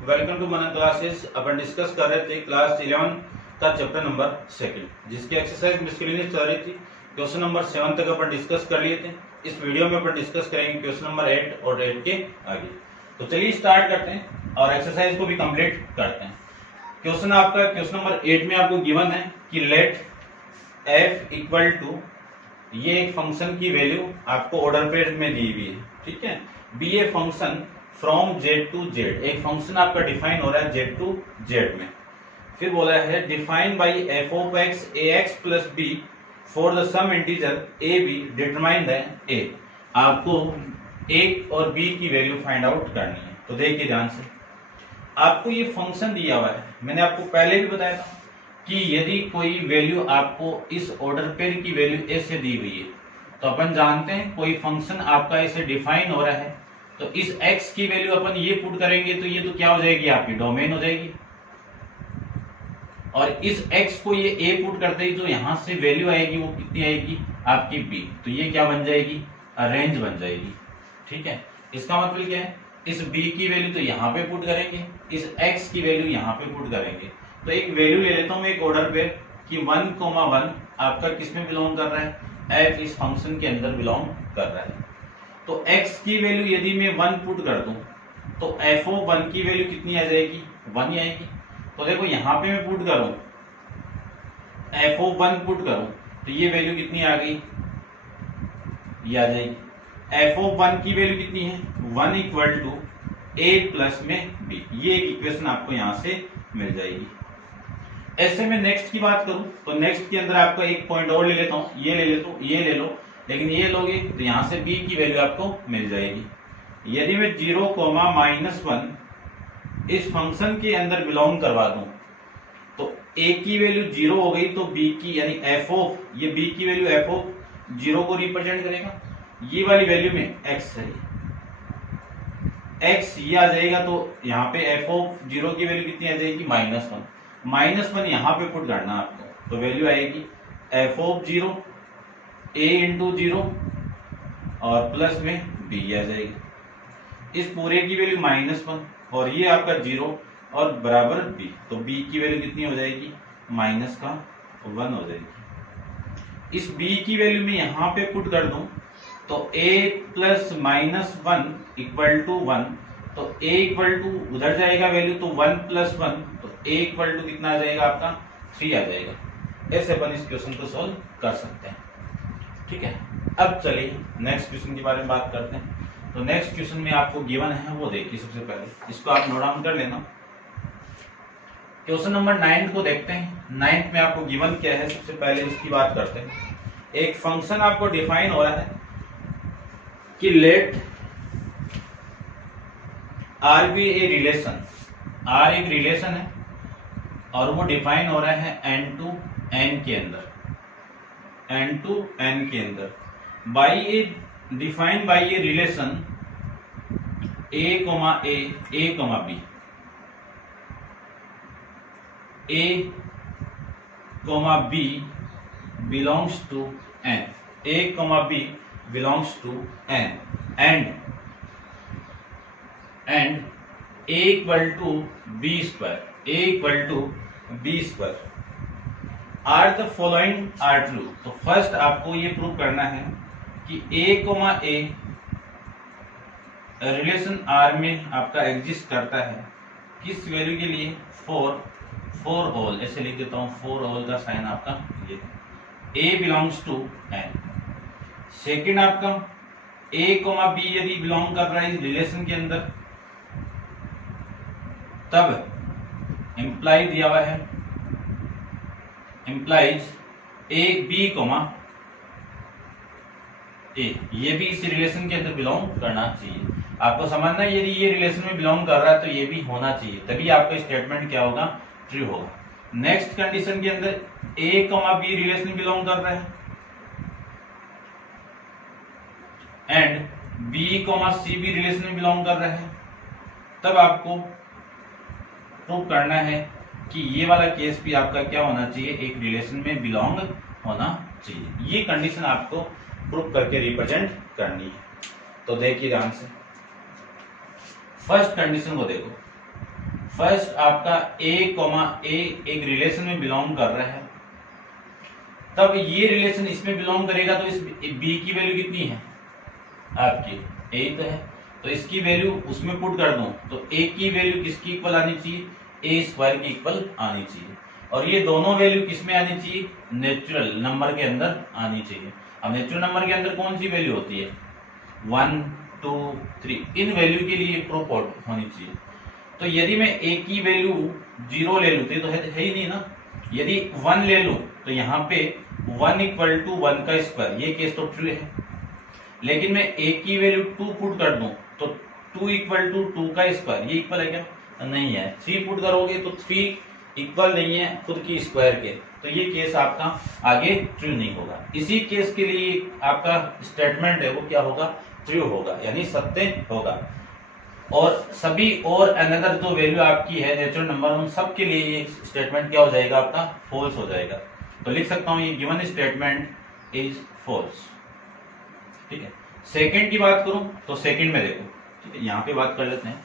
Welcome to Manan classes. अपन discuss कर रहे थे क्लास 11 का चैप्टर नंबर 2 जिसकी एक्सरसाइज मिसलेनियस चल रही थी। क्वेश्चन नंबर 7 तक अपन डिस्कस कर लिए थे। इस वीडियो में अपन डिस्कस करेंगे क्वेश्चन नंबर 8 और 8 के आगे। तो चलिए स्टार्ट करते हैं और एक्सरसाइज को भी कंप्लीट करते हैं। क्वेश्चन नंबर 8 में आपको गिवन है कि लेट f इक्वल टू, ये एक फंक्शन की वैल्यू आपको ऑर्डर पेयर में दी हुई है, ठीक है। Be a function from Z to Z, एक फंक्शन आपका डिफाइन हो रहा है जेड टू जेड में। फिर बोला है define by f of x a x plus b for the some integer a b determine the a. आपको ए और बी की वैल्यू फाइंड आउट करनी है। तो देखिए ध्यान से, आपको ये फंक्शन दिया हुआ है। मैंने आपको पहले भी बताया था कि यदि कोई वैल्यू आपको इस ऑर्डर पेयर की वैल्यू ए से दी हुई है, तो अपन जानते हैं कोई फंक्शन आपका ऐसे डिफाइन हो रहा है, तो इस x की वैल्यू अपन ये पुट करेंगे तो ये तो क्या हो जाएगी, आपकी डोमेन हो जाएगी। और इस x को ये a पुट करते ही जो यहां से वैल्यू आएगी वो कितनी आएगी, आपकी b। तो ये क्या बन जाएगी, रेंज बन जाएगी, ठीक है। इसका मतलब क्या है, इस b की वैल्यू तो यहाँ पे पुट करेंगे, इस x की वैल्यू यहाँ पे पुट करेंगे। तो एक वैल्यू ले लेता हूँ मैं एक ऑर्डर पे कि 1,1 आपका किसमें बिलोंग कर रहा है, f इस फंक्शन के अंदर बिलोंग कर रहा है। तो x की वैल्यू यदि मैं 1 पुट कर दूं तो f ऑफ 1 की वैल्यू कितनी आ जाएगी, 1 ही आएगी। तो देखो यहाँ पे मैं पुट करूं, f ऑफ 1 पुट करूं तो ये वैल्यू कितनी आ गई, ये आ जाएगी। f ऑफ 1 की वैल्यू कितनी है, 1 इक्वल टू a प्लस में b। ये एक इक्वेशन आपको यहाँ से मिल जाएगी। ऐसे में नेक्स्ट की बात करूं तो नेक्स्ट के अंदर आपको एक पॉइंट और ले लेता हूं, ये ले लेता हूं, ये ले लो, लेकिन ये लोगे तो यहां से b की वैल्यू आपको मिल जाएगी। यदि मैं 0,-1 इस फंक्शन के अंदर बिलोंग करवा दूं तो a की वैल्यू 0 हो गई, तो b की यानी f ऑफ, ये b की वैल्यू f ऑफ 0 को रिप्रेजेंट करेगा। ये वाली वैल्यू में x है, x ये आ जाएगा, तो यहाँ पे f ऑफ 0 की वैल्यू कितनी आ जाएगी, -1। -1 यहाँ पे पुट करना आपको, तो वैल्यू आएगी f ऑफ 0 a इंटू 0 और प्लस में b आ जाएगी। इस पूरे की वैल्यू -1 और ये आपका 0 और बराबर b, तो b की वैल्यू कितनी हो जाएगी, -1 हो जाएगी। इस b की वैल्यू में यहाँ पे पुट कर दूं तो a प्लस -1 इक्वल टू 1, तो a इक्वल टू उधर जाएगा वैल्यू, तो 1 प्लस 1, तो a इक्वल टू कितना आ जाएगा आपका, 3 आ जाएगा। ऐसे अपन इस क्वेश्चन को सॉल्व कर सकते हैं, ठीक है। अब चलिए नेक्स्ट क्वेश्चन के बारे में बात करते हैं। तो नेक्स्ट क्वेश्चन में आपको गिवन है वो देखिए, सबसे पहले इसको आप नोट डाउन कर लेना। क्वेश्चन नंबर 9 को देखते हैं। 9 में आपको गिवन क्या है, सबसे पहले इसकी बात करते हैं। एक फंक्शन आपको डिफाइन हो रहा है कि let R be a relation, R एक रिलेशन है और वो डिफाइन हो रहा है n टू n के अंदर, n टू n के अंदर by A, define by a relation a, b, a, b belongs to n, a, b belongs to n and a equal to b square, a equal to b square are the following are true। तो first आपको ये prove करना है कि a, relation r में आपका exist करता है, किस वैल्यू के लिए, फोर ऑल, ऐसे लिख देता हूं, फोर ऑल का साइन आपका ये, a belongs to n। Second आपका a, b यदि बिलोंग कर रहा है इस रिलेशन के अंदर, तब इंप्लाई दिया हुआ है, इंप्लाइज a, b, a, ये भी इस रिलेशन के अंदर बिलोंग करना चाहिए। आपको समझना है, यदि ये रिलेशन में बिलोंग कर रहा है तो ये भी होना चाहिए, तभी आपका स्टेटमेंट क्या होगा, ट्रू होगा। नेक्स्ट कंडीशन के अंदर a, b रिलेशन बिलोंग कर रहा है एंड b, c भी रिलेशन में बिलोंग कर रहा है, तब आपको प्रूव करना है कि ये वाला केस भी आपका क्या होना चाहिए, एक रिलेशन में बिलोंग होना चाहिए। ये कंडीशन आपको प्रूव करके रिप्रेजेंट करनी है। तो देखिए ध्यान से, फर्स्ट कंडीशन को देखो, फर्स्ट आपका a, एक रिलेशन में बिलोंग कर रहा है, तब ये रिलेशन इसमें बिलोंग करेगा तो इस b की वैल्यू कितनी है आपकी a तो है, तो इसकी वैल्यू उसमें पुट कर दूं तो a की वैल्यू किसकी इक्वल आनी चाहिए, a स्क्वायर की इक्वल आनी चाहिए, और ये दोनों वैल्यू किसमें आनी चाहिए, नेचुरल नंबर के अंदर आनी चाहिए। अब नेचुरल नंबर के अंदर कौन सी वैल्यू होती है, 1 2 3, इन वैल्यू के लिए प्रूफ होनी चाहिए। तो यदि मैं a की वैल्यू 0 ले लूं तो है ही नहीं ना, यदि 1 ले लूं तो यहाँ पे 1 इक्वल टू 1 का स्क्वायर, ये केस तो ट्रू है। लेकिन मैं a की वैल्यू 2 पुट कर दूं तो 2 इक्वल टू 2 का स्क्वायर, ये इक्वल है क्या, नहीं है। 3 पुट करोगे तो 3 इक्वल नहीं है खुद की स्क्वायर के, तो ये केस आपका आगे ट्रू नहीं होगा। इसी केस के लिए आपका स्टेटमेंट है वो क्या होगा, ट्रू होगा, यानी सत्य होगा। और सभी और अनदर जो वैल्यू आपकी है नेचुरल नंबर, उन सब के लिए ये स्टेटमेंट क्या हो जाएगा आपका, फॉल्स हो जाएगा। तो लिख सकता हूं ये गिवन स्टेटमेंट इज फॉल्स। ठीक है, सेकंड की बात करूं तो सेकंड में देखो, ठीक है, यहां पे बात कर लेते हैं,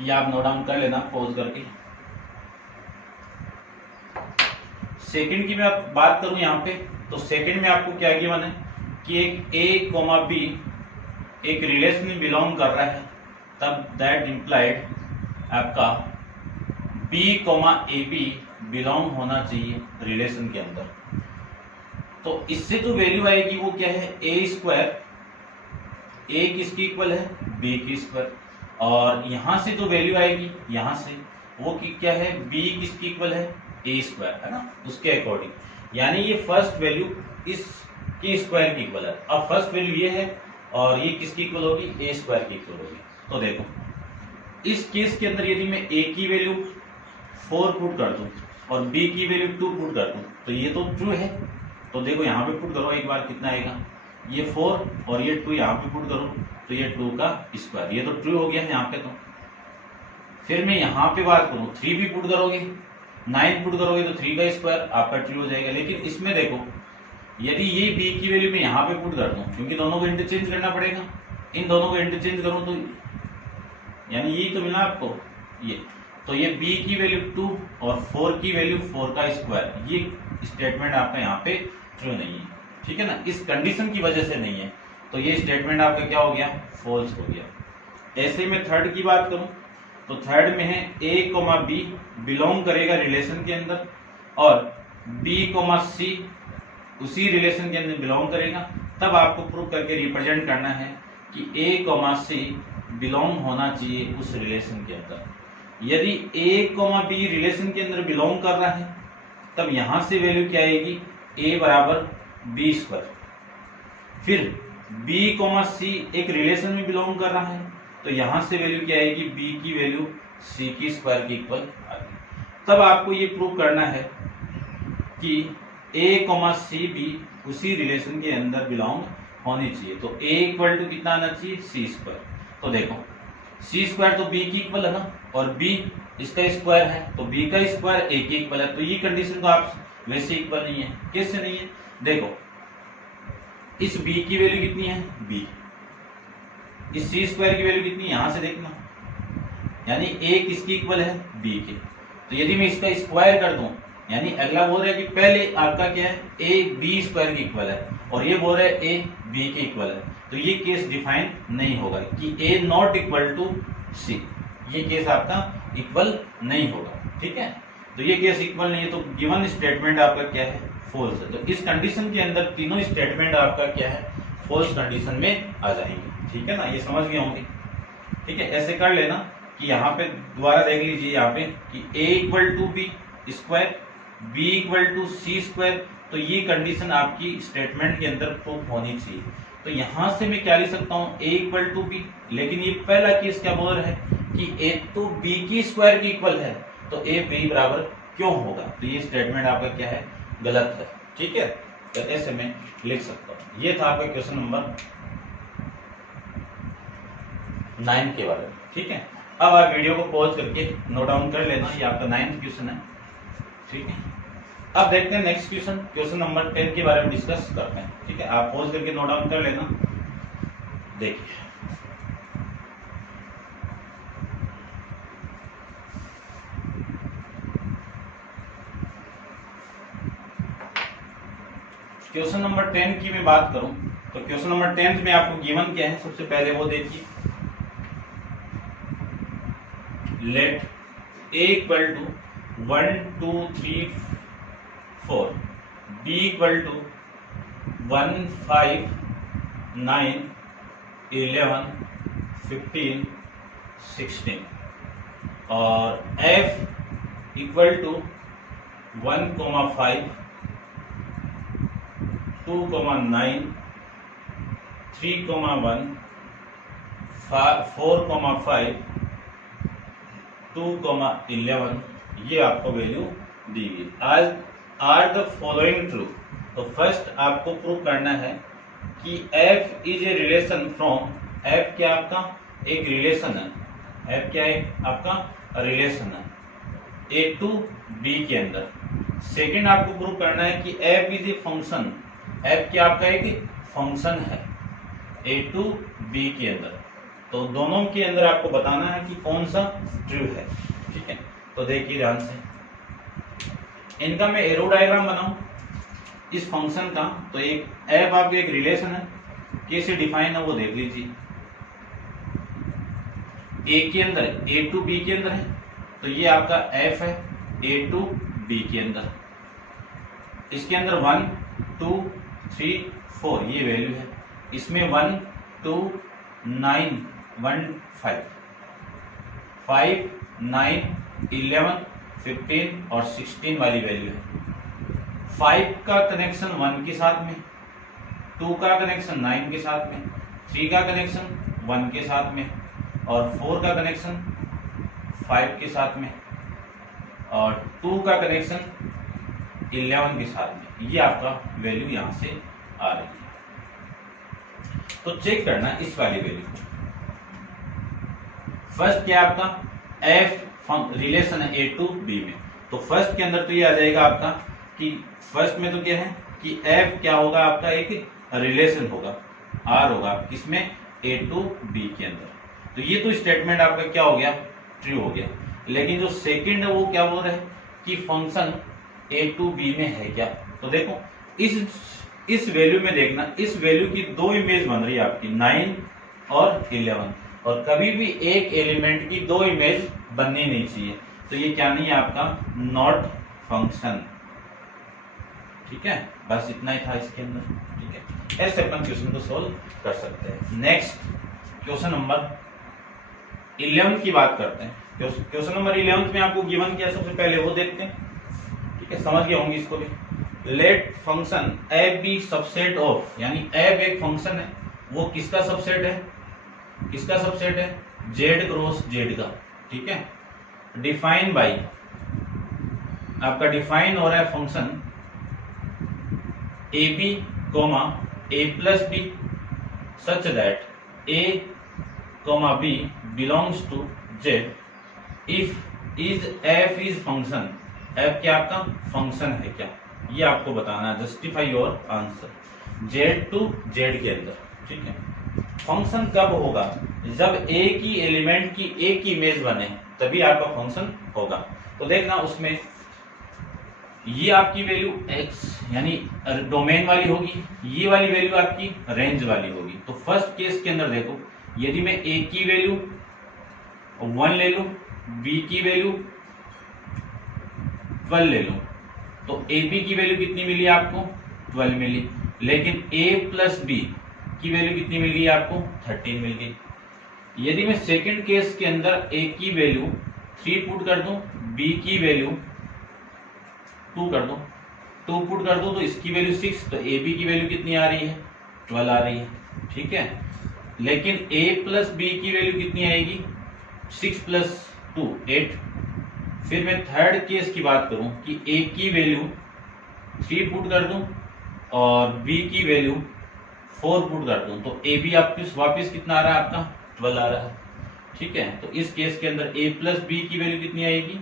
ये आप नोट डाउन कर लेना पॉज करके। सेकंड की मैं बात करूं यहां पे, तो सेकंड में आपको क्या गिवन है कि एक a, b एक रिलेशन में बिलोंग कर रहा है, तब दैट इंप्लाइड आपका b, ab बिलोंग होना चाहिए रिलेशन के अंदर। तो इससे जो वैल्यू आएगी वो क्या है, a स्क्वायर, a किसकी इक्वल है, b की स्क्वायर, और यहां से जो वैल्यू आएगी यहां से वो क्या है, b किसकी इक्वल है, a स्क्वायर, है ना, उसके अकॉर्डिंग, यानी ये फर्स्ट वैल्यू इस के स्क्वायर की इक्वल है। अब फर्स्ट वैल्यू ये है और ये किसकी इक्वल होगी, a स्क्वायर की इक्वल होगी। तो देखो इस केस के अंदर यदि मैं a की वैल्यू 4 पुट कर दूं और b की वैल्यू 2 पुट कर दूं तो ये तो ट्रू है। तो देखो यहाँ पे पुट करो एक बार, कितना आएगा, ये 4 और ये 2 यहाँ पे पुट करो तो ये 2 का स्क्वायर, ये तो ट्रू हो गया यहाँ पे। तो फिर मैं यहाँ पे बात करूँ, 3 भी पुट करोगे, 9 पुट करोगे तो 3 का स्क्वायर आपका ट्रू हो जाएगा। लेकिन इसमें देखो यदि ये b की वैल्यू मैं यहाँ पे पुट कर दूं, क्योंकि दोनों को इंटरचेंज करना पड़ेगा, इन दोनों को इंटरचेंज करूं तो यानी यही तो मिला आपको ये, तो ये b की वैल्यू 2 और 4 की वैल्यू 4 का स्क्वायर, ये स्टेटमेंट आपका यहाँ पे ट्रू नहीं है, ठीक है ना, इस कंडीशन की वजह से नहीं है, तो ये स्टेटमेंट आपका क्या हो गया, फॉल्स हो गया। ऐसे में थर्ड की बात करूं तो थर्ड में है a, b बिलोंग करेगा रिलेशन के अंदर और b, c उसी रिलेशन के अंदर बिलोंग करेगा, तब आपको प्रूव करके रिप्रेजेंट करना है कि a, c बिलोंग होना चाहिए उस रिलेशन के अंदर। यदि a, b रिलेशन के अंदर बिलोंग कर रहा है तब यहां से वैल्यू क्या आएगी, a बराबर b स्क्वायर। फिर b, c एक रिलेशन में बिलोंग कर रहा है तो यहां से वैल्यू क्या आएगी, b की वैल्यू c की स्क्वायर की इक्वल आएगी। तब आपको ये प्रूव करना है कि a, c भी उसी रिलेशन के अंदर बिलोंग होनी चाहिए। तो a इक्वल टू कितना आना चाहिए, c स्क्वायर। तो देखो c स्क्वायर तो b की इक्वल है ना, और b इसका स्क्वायर है तो b का स्क्वायर a की इक्वल है, तो ये कंडीशन तो आप वैसे इक्वल नहीं है। कैसे नहीं है, देखो इस b की वैल्यू कितनी है, b, इस c स्क्वायर की वैल्यू कितनी है, यहां से देखना, यानी a किसकी इक्वल है, b की। तो यदि मैं इसका स्क्वायर कर दूं, यानी अगला बोल रहा है कि पहले आपका क्या है, a b स्क्वायर की इक्वल है और ये बोल रहा है a b के इक्वल है, तो ये केस डिफाइन नहीं होगा कि a not equal to c, ये केस आपका इक्वल नहीं होगा, ठीक है। तो ये केस इक्वल नहीं है, तो गिवन स्टेटमेंट आपका क्या है, फॉल्स है। तो इस कंडीशन के अंदर तीनों स्टेटमेंट आपका क्या है, फॉल्स कंडीशन में आ जाएंगे, ठीक है ना, ये समझ गए होंगे। ठीक है, ऐसे कर लेना कि यहाँ पे दोबारा देख लीजिए यहाँ पे कि a equal to b square, b equal to c square, तो ये कंडीशन आपकी स्टेटमेंट के अंदर प्रूफ होनी चाहिए। तो यहां से मैं क्या लिख सकता हूँ, a इक्वल टू बी, लेकिन ये पहला केस क्या बोल रहा है कि a तो b की स्क्वायर की इक्वल है, तो a b बराबर क्यों होगा, तो ये स्टेटमेंट आपका क्या है, गलत है, ठीक है। तो ऐसे में लिख सकता हूँ। ये था आपका क्वेश्चन नंबर 9 के बारे में, ठीक है। अब आप वीडियो को पॉज करके नोट डाउन कर लेना, ये आपका 9th क्वेश्चन है, ठीक है। अब देखते हैं नेक्स्ट क्वेश्चन, क्वेश्चन नंबर 10 के बारे में डिस्कस करते हैं, ठीक है। आप पॉज करके नोट डाउन कर लेना। देखिए क्वेश्चन नंबर 10 की मैं बात करूं तो क्वेश्चन नंबर 10 में आपको गिवन क्या है, सबसे पहले वो देखिए। Let a equal to 1 2 3 4, b equal to 1 5 9 11 15 16 और f इक्वल टू 1 5 2 9 3 1 4 5 2 11 ये आपको वैल्यू दी गई। आज आर द फॉलोइंग ट्रू, तो फर्स्ट आपको प्रूव करना है कि f is a relation from, f क्या आपका एक रिलेशन है, f क्या है आपका रिलेशन है a टू b के अंदर। सेकंड आपको प्रूव करना है कि f is a function, f क्या आपका एक फंक्शन है a टू b के अंदर। तो दोनों के अंदर आपको बताना है कि कौन सा ट्रू है, ठीक है। तो देखिए ध्यान से, इनका मैं एरो डायग्राम बनाऊं इस फंक्शन का। तो एक f आपका एक रिलेशन है, कैसे डिफाइन है वो देख लीजिए। a के अंदर a टू b के अंदर है, तो ये आपका f है a टू b के अंदर। इसके अंदर 1 2 3 4 ये वैल्यू है, इसमें 1 2 9 1 5 5 9 11 15 और 16 वाली वैल्यू है। 5 का कनेक्शन 1 के साथ में, 2 का कनेक्शन 9 के साथ में, 3 का कनेक्शन 1 के साथ में और 4 का कनेक्शन 5 के साथ में और 2 का कनेक्शन 11 के साथ में। ये आपका वैल्यू यहां से आ रही है। तो चेक करना इस वाली वैल्यू को। फर्स्ट क्या आपका f रिलेशन है a टू b में, तो फर्स्ट के अंदर तो ये आ जाएगा आपका कि फर्स्ट में तो क्या है कि f क्या होगा आपका एक रिलेशन होगा, r होगा किसमें a टू b के अंदर। तो ये तो स्टेटमेंट आपका क्या हो गया, ट्रू हो गया। लेकिन जो सेकंड है वो क्या बोल रहे हैं कि फंक्शन a टू b में है क्या। तो देखो इस वैल्यू में देखना, इस वैल्यू की दो इमेज बन रही है आपकी 9 और 11, और कभी भी एक एलिमेंट की दो इमेज बननी नहीं चाहिए। तो ये क्या नहीं है आपका नॉट फंक्शन, ठीक है। बस इतना ही था इसके अंदर, ठीक है। ऐसे अपन क्वेश्चन को सोल्व कर सकते हैं। नेक्स्ट क्वेश्चन नंबर 11 की बात करते हैं। क्वेश्चन नंबर 11 में आपको गिवन किया, सबसे पहले वो देखते हैं, ठीक है। समझ गए होंगे इसको भी। Let function f be subset of, यानी f एक फंक्शन है, वो किसका सबसेट है, किसका सबसेट है z क्रॉस z का, ठीक है। डिफाइन बाई, आपका डिफाइन हो रहा है function a b comma a plus b such that a comma b belongs to z if is f is function, f क्या आपका फंक्शन है क्या, ये आपको बताना है। Justify your answer z to z के अंदर, ठीक है। फंक्शन कब होगा, जब एक ही एलिमेंट की एक ही इमेज बने तभी आपका फंक्शन होगा। तो देखना उसमें ये आपकी वैल्यू x यानी डोमेन वाली होगी, ये वाली वैल्यू आपकी रेंज वाली होगी। तो फर्स्ट केस के अंदर देखो, यदि मैं a की वैल्यू 1 ले लूं, b की वैल्यू 12 ले लूं, तो ab की वैल्यू कितनी मिली आपको 12 मिली, लेकिन a प्लस b की वैल्यू कितनी मिल गई आपको 13 मिल गई। यदि मैं सेकंड केस के अंदर a की वैल्यू 3 पुट कर दूं, b की वैल्यू 2 कर दूं, 2 पुट कर दूं तो इसकी वैल्यू 6, तो ab की वैल्यू कितनी आ रही है 12 आ रही है, ठीक है। लेकिन a प्लस b की वैल्यू कितनी आएगी 6 प्लस 2 8। फिर मैं थर्ड केस की बात करूं कि a की वैल्यू 3 पुट कर दूं और b की वैल्यू 4 पुट कर दूं, तो ए बी आपकी वापिस कितना आ रहा है आपका 12 आ रहा है, ठीक है। तो इस केस के अंदर a प्लस बी की वैल्यू कितनी आएगी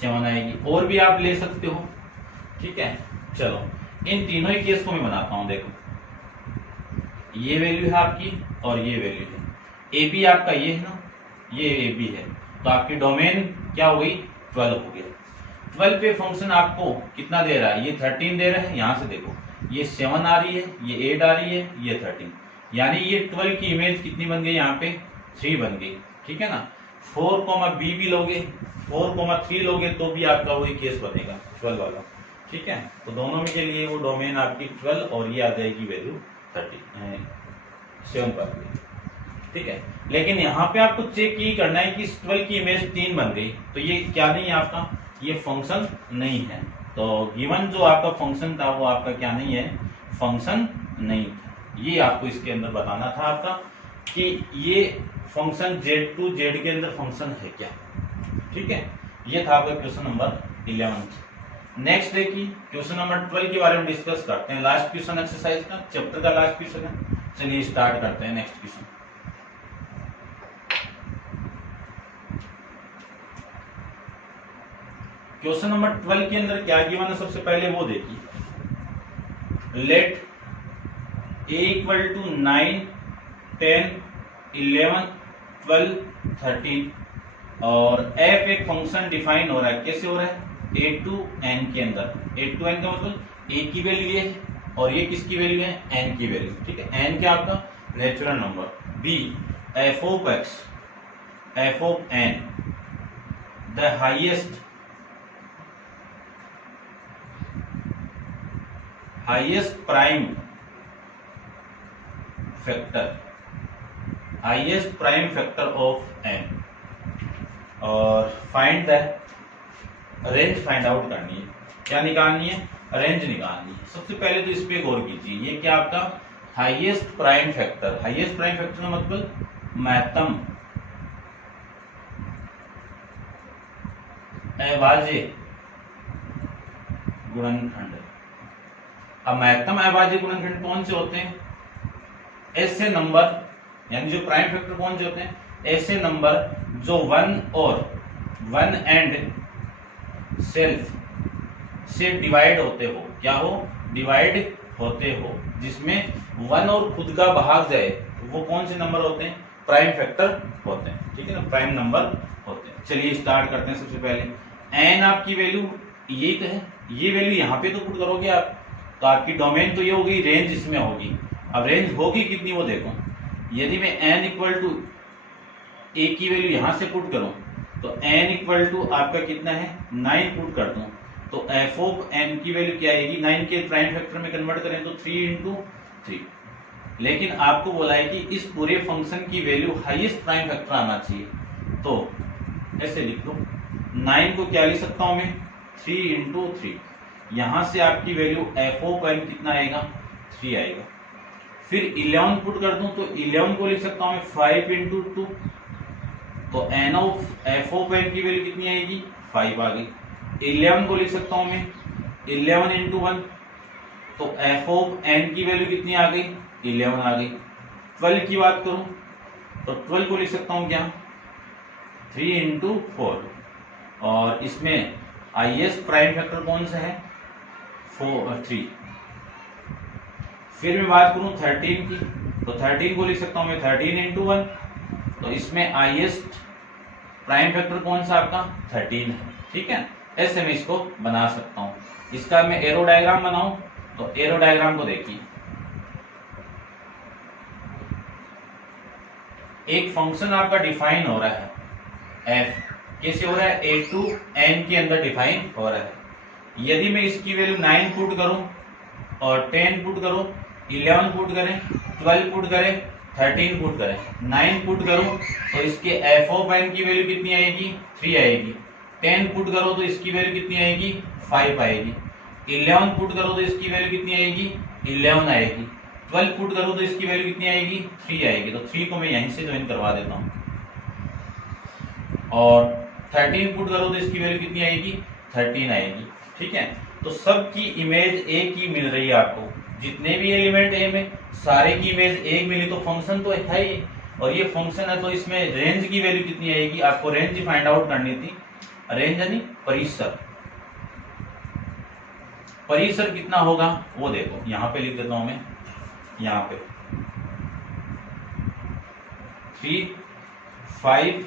7 आएगी। और भी आप ले सकते हो, ठीक है। चलो इन तीनों ही केस को मैं बनाता हूं। देखो ये वैल्यू है आपकी और ये वैल्यू है, ए बी आपका ये है ना, ये ए बी है, तो आपकी डोमेन क्या हो गई 12 हो गया। 12 पे फंक्शन आपको कितना दे रहा है, ये 13 दे रहा है। यहां से देखो ये 7 आ रही है, ये 8 आ रही है, ये 13, यानी ये 12 की इमेज कितनी बन गई यहाँ पे 3 बन गई। ठीक है ना। 4,b भी लोगे, 4,3 लोगे तो भी आपका वही केस बनेगा 12 वाला। ठीक है, तो दोनों में के लिए वो डोमेन आपकी 12 और ये आ जाएगी वैल्यू 7 पर। ठीक है, लेकिन यहाँ पे आपको चेक ये करना है कि 12 की इमेज 3 बन गई, तो ये क्या नहीं है आपका, ये फंक्शन नहीं है। तो गिवन जो आपका फंक्शन था वो आपका क्या नहीं है, फंक्शन नहीं। ये आपको इसके अंदर बताना था आपका कि ये फंक्शन Z टू Z के अंदर फंक्शन है क्या। ठीक है, ये था आपका क्वेश्चन नंबर 11। नेक्स्ट है कि क्वेश्चन नंबर 12 के बारे में डिस्कस करते हैं। लास्ट क्वेश्चन एक्सरसाइज का, चैप्टर का लास्ट क्वेश्चन है। चलिए स्टार्ट करते हैं नेक्स्ट क्वेश्चन। क्वेश्चन नंबर 12 के अंदर क्या गिवन है, सबसे पहले वो देखिए। लेट a इक्वल टू 9, 10, 11, 12, 13 और f एक फंक्शन डिफाइन हो रहा है। कैसे हो रहा है, a टू n के अंदर। a टू n का मतलब a की वैल्यू ये है और ये किसकी वैल्यू है, n की वैल्यू। ठीक है, n क्या आपका natural number. b f of x, f of n the highest prime factor of n और find the range find out करनी है। क्या निकालनी है, रेंज निकालनी है। सबसे पहले तो इस पे गौर कीजिए, ये क्या आपका highest prime factor. Highest prime factor का मतलब महत्तम अभाज्य गुणनखंड। अब महत्तम अभाज्य गुणनखंड कौन से होते हैं, ऐसे नंबर, यानी जो प्राइम फैक्टर कौन से होते हैं, ऐसे नंबर जो 1 और 1 एंड सेल्फ से डिवाइड होते हो। क्या हो, डिवाइड होते हो, जिसमें 1 और खुद का भाग जाए, वो कौन से नंबर होते हैं, प्राइम फैक्टर होते हैं। ठीक है ना, प्राइम नंबर होते हैं। चलिए स्टार्ट करते हैं। सबसे पहले n आपकी वैल्यू ये है, ये वैल्यू यहाँ पे तो पुट करोगे आप, तो आपकी डोमेन तो ये होगी, रेंज इसमें होगी। अब रेंज होगी कितनी वो देखो। यदि मैं n इक्वल टू a की वैल्यू यहां से पुट करूं तो n इक्वल टू आपका कितना है 9 पुट कर दूं तो f ऑफ n की वैल्यू क्या आएगी, 9 के प्राइम फैक्टर में कन्वर्ट करें तो 3 इंटू 3। लेकिन आपको बोला है कि इस पूरे फंक्शन की वैल्यू हाईएस्ट प्राइम फैक्टर आना चाहिए, तो ऐसे लिख लो। 9 को क्या लिख सकता हूं मैं, 3 इंटू 3। यहां से आपकी वैल्यू f ऑफ n कितना आएगा, 3 आएगा। फिर 11 पुट कर दूं तो 11 को लिख सकता हूं मैं 5 इंटू 2, तो n of f of n की वैल्यू कितनी आएगी, 5 आ गई। 11 को लिख सकता हूं मैं 11 इंटू 1, तो f ऑफ n की वैल्यू कितनी आ गई, 11 आ गई। 12 की बात करूं तो 12 को लिख सकता हूं क्या, 3 इंटू 4, और इसमें हाईएस्ट प्राइम फैक्टर कौन सा है, 3। फिर मैं बात करूं 13 की, तो 13 को लिख सकता हूं मैं 13 इंटू 1, तो इसमें हाईएस्ट प्राइम फैक्टर कौन सा आपका 13 है। ठीक है, ऐसे मैं इसको बना सकता हूं। इसका मैं एरो डायग्राम बनाऊं तो एरो डायग्राम को देखिए। एक फंक्शन आपका डिफाइन हो रहा है f, कैसे हो रहा है, a टू n के अंदर डिफाइन हो रहा है। यदि मैं इसकी वैल्यू 9 पुट करूं और 10 पुट करूं, 11 पुट करें, 12 पुट करें, 13 पुट करें, 9 पुट करूं तो इसके f ऑफ n की वैल्यू कितनी आएगी, 3 आएगी। 10 पुट करो तो इसकी वैल्यू कितनी आएगी, 5 आएगी। 11 पुट करो तो इसकी वैल्यू कितनी आएगी, 11 आएगी। 12 पुट करो तो इसकी वैल्यू कितनी आएगी, 3 आएगी। तो 3 को मैं यहीं से ज्वाइन करवा देता हूँ। और 13 पुट करो तो इसकी वैल्यू कितनी आएगी, 13 आएगी। ठीक है, तो सबकी इमेज एक ही मिल रही है आपको। जितने भी एलिमेंट ए में सारे की इमेज एक मिली, तो फंक्शन तो है ही, और ये फंक्शन है तो इसमें रेंज की वैल्यू कितनी आएगी, आपको रेंज फाइंड आउट करनी थी। रेंज यानी परिसर, परिसर कितना होगा वो देखो, यहाँ पे लिख देता हूं मैं, यहाँ पे 3, 5,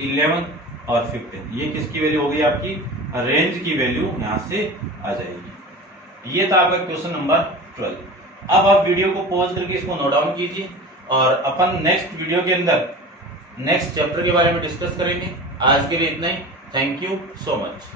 11 और 15, ये किसकी वैल्यू होगी आपकी, रेंज की वैल्यू यहां से आ जाएगी। ये था आपका क्वेश्चन नंबर 12। अब आप वीडियो को पॉज करके इसको नोट डाउन कीजिए और अपन नेक्स्ट वीडियो के अंदर नेक्स्ट चैप्टर के बारे में डिस्कस करेंगे। आज के लिए इतना ही। Thank you so much.